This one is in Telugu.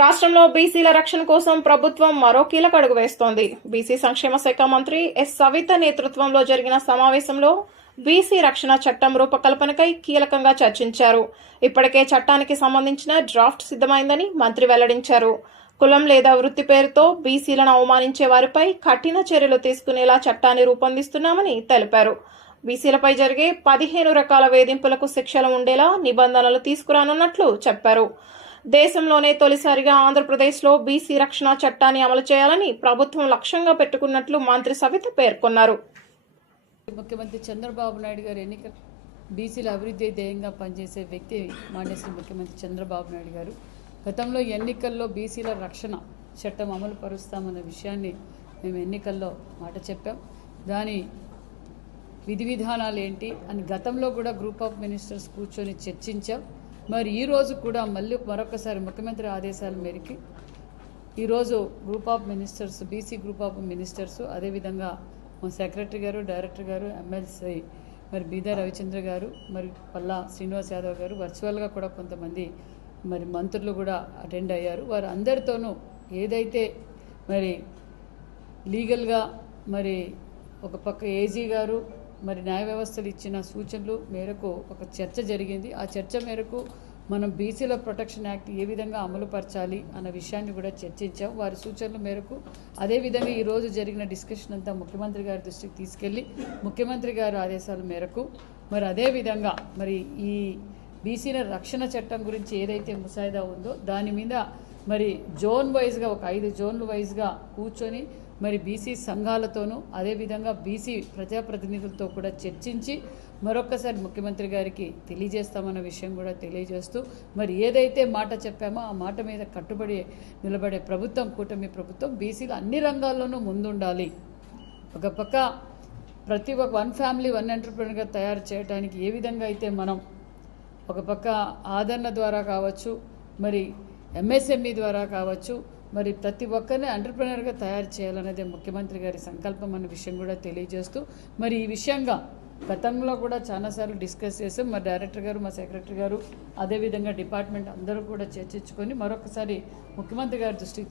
రాష్ట్రంలో బీసీల రక్షణ కోసం ప్రభుత్వం మరో కీలక అడుగు వేస్తోంది. బీసీ సంక్షేమ శాఖ మంత్రి ఎస్ సవిత నేతృత్వంలో జరిగిన సమావేశంలో బీసీ రక్షణ చట్టం రూపకల్పనకై కీలకంగా చర్చించారు. ఇప్పటికే చట్టానికి సంబంధించిన డ్రాఫ్ట్ సిద్ధమైందని మంత్రి వెల్లడించారు. కులం లేదా వృత్తి పేరుతో బీసీలను అవమానించే వారిపై కఠిన చర్యలు తీసుకునేలా చట్టాన్ని రూపొందిస్తున్నామని తెలిపారు. బీసీలపై జరిగే 15 రకాల వేధింపులకు శిక్షలు ఉండేలా నిబంధనలు తీసుకురానున్నట్లు చెప్పారు. దేశంలోనే తొలిసారిగా ఆంధ్రప్రదేశ్లో బీసీ రక్షణ చట్టాన్ని అమలు చేయాలని ప్రభుత్వం లక్ష్యంగా పెట్టుకున్నట్లు మంత్రి సవిత పేర్కొన్నారు. ముఖ్యమంత్రి చంద్రబాబు నాయుడు గారు బీసీల అభివృద్ధి ధ్యేయంగా పనిచేసే వ్యక్తి మాన్యశ్రీ ముఖ్యమంత్రి చంద్రబాబు నాయుడు గారు గతంలో ఎన్నికల్లో బీసీల రక్షణ చట్టం అమలు పరుస్తామన్న విషయాన్ని మేము ఎన్నికల్లో మాట చెప్పాం. దాని విధి విధానాలు ఏంటి అని గతంలో కూడా గ్రూప్ ఆఫ్ మినిస్టర్స్ కూర్చొని చర్చించాం. మరి ఈరోజు కూడా మరొకసారి ముఖ్యమంత్రి ఆదేశాల మేరకు ఈరోజు group of ministers BC group of ministers అదేవిధంగా మా సెక్రటరీ గారు, డైరెక్టర్ గారు, ఎమ్మెల్సీ మరి బీదా రవిచంద్ర గారు, మరి పల్లా శ్రీనివాస్ యాదవ్ గారు, వర్చువల్గా కూడా కొంతమంది మరి మంత్రులు కూడా అటెండ్ అయ్యారు. వారు అందరితోనూ ఏదైతే మరి లీగల్గా మరి ఒక పక్క ఏజీ గారు మరి న్యాయ వ్యవస్థలు ఇచ్చిన సూచనలు మేరకు ఒక చర్చ జరిగింది. ఆ చర్చ మేరకు మనం బీసీల ప్రొటెక్షన్ యాక్ట్ ఏ విధంగా అమలుపరచాలి అన్న విషయాన్ని కూడా చర్చించాం. వారి సూచనల మేరకు అదేవిధంగా ఈరోజు జరిగిన డిస్కషన్ అంతా ముఖ్యమంత్రి గారి దృష్టికి తీసుకెళ్ళి ముఖ్యమంత్రి గారి ఆదేశాల మేరకు మరి అదేవిధంగా మరి ఈ బీసీల రక్షణ చట్టం గురించి ఏదైతే ముసాయిదా ఉందో దాని మీద మరి జోన్ వైజ్గా ఒక 5 జోన్లు వైజ్గా కూర్చొని మరి బీసీ సంఘాలతోనూ అదేవిధంగా బీసీ ప్రజాప్రతినిధులతో కూడా చర్చించి మరొక్కసారి ముఖ్యమంత్రి గారికి తెలియజేస్తామన్న విషయం కూడా తెలియజేస్తూ మరి ఏదైతే మాట చెప్పామో ఆ మాట మీద కట్టుబడి నిలబడే ప్రభుత్వం కూటమి ప్రభుత్వం బీసీలు అన్ని రంగాల్లోనూ ముందుండాలి. ఒక పక్క ప్రతి ఒక్క వన్ ఫ్యామిలీ వన్ ఎంటర్ప్రెన్యూర్గా తయారు చేయడానికి ఏ విధంగా అయితే మనం ఒక పక్క ఆదరణ ద్వారా కావచ్చు, మరి ఎంఎస్ఎంఈ ద్వారా కావచ్చు, మరి ప్రతి ఒక్కరిని ఎంటర్ప్రెన్యూర్గా తయారు చేయాలనేదే ముఖ్యమంత్రి గారి సంకల్పం అనే విషయం కూడా తెలియజేస్తూ మరి ఈ విషయంగా గతంలో కూడా చాలాసార్లు డిస్కస్ చేసాం. మా డైరెక్టర్ గారు, మా సెక్రటరీ గారు, అదేవిధంగా డిపార్ట్మెంట్ అందరూ కూడా చర్చించుకొని మరొకసారి ముఖ్యమంత్రి గారి దృష్టికి